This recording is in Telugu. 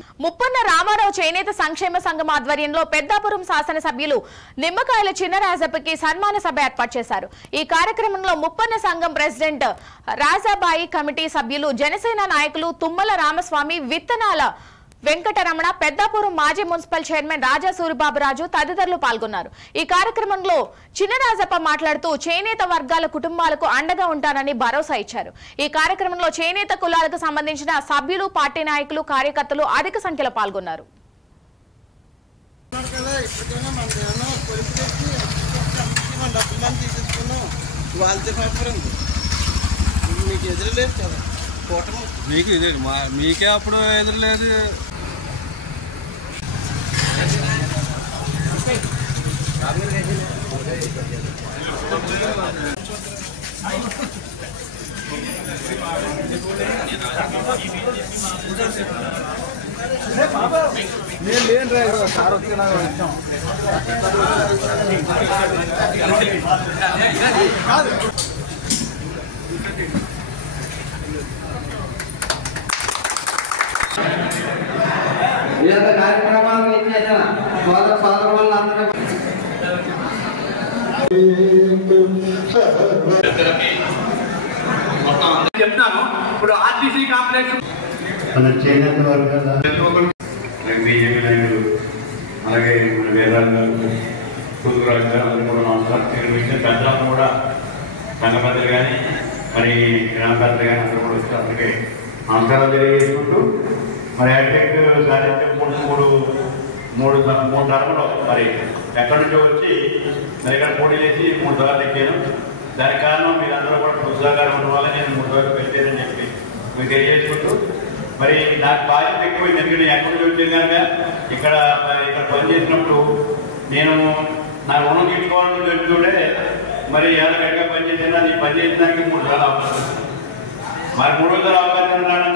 ముప్పన్న రామారావు చేనేత సంక్షేమ సంఘం ఆధ్వర్యంలో పెద్దాపురం శాసనసభ్యులు నిమ్మకాయల చిన్నరాజప్పకి సన్మాన సభ ఏర్పాటు చేశారు। ఈ కార్యక్రమంలో ముప్పన్న సంఘం ప్రెసిడెంట్ రాజాబాయి కమిటీ సభ్యులు జనసేన నాయకులు తుమ్మల రామస్వామి విత్తనాల వెంకటరమణ పెద్దాపురం మాజీ మున్సిపల్ చైర్మన్ రాజా సూరిబాబురాజు తదితరులు పాల్గొన్నారు। ఈ కార్యక్రమంలో చిన్నరాజప్ప మాట్లాడుతూ చేనేత వర్గాల కుటుంబాలకు అండగా ఉంటారని భరోసా ఇచ్చారు। ఈ కార్యక్రమంలో చేనేత కులాలకు సంబంధించిన సభ్యులు పార్టీ నాయకులు కార్యకర్తలు అధిక సంఖ్యలో పాల్గొన్నారు। మీకే అప్పుడు ఎదురులేదు। కార్యక్రమాలు చెప్తాను। ఇప్పుడు ఆర్టీసీ కాంప్లెక్స్ బీజేపీ నాయకులు అలాగే మన వేదాలు గారు కూతురాజు గారు అందరూ కూడా నమస్కారం ఇచ్చిన పెద్దలందరూ కూడా సంఘ పెద్దలు కానీ మరి గ్రామ పెద్దలు కానీ అందరూ కూడా వచ్చి అందుకే నమస్కారాలు తెలియజేసుకుంటూ మరి హైటెక్ సాధించే మూడు తరములో మరి ఎక్కడి నుంచో వచ్చి మరి ఇక్కడ పోటీ చేసి 3 సార్లు ఎక్కాను। దానికి కారణం మీరందరూ కూడా ఉత్సాహంగా ఉండడం వల్ల నేను 3 సార్లు పెట్టానని చెప్పి మీకు తెలియజేసుకుంటూ మరి నాకు బాధ్యత ఎక్కువైంది। ఎందుకంటే ఎక్కడి నుంచి వచ్చింది కనుక ఇక్కడ పనిచేసినప్పుడు నేను నా రుణం తీసుకోవాలని చెప్తుంటే మరి ఎలా గట్టిగా పనిచేసినా నీ పనిచేసిన దానికి 3 సార్లు అవకాశం మరి 3 సార్లు అవకాశం రావడం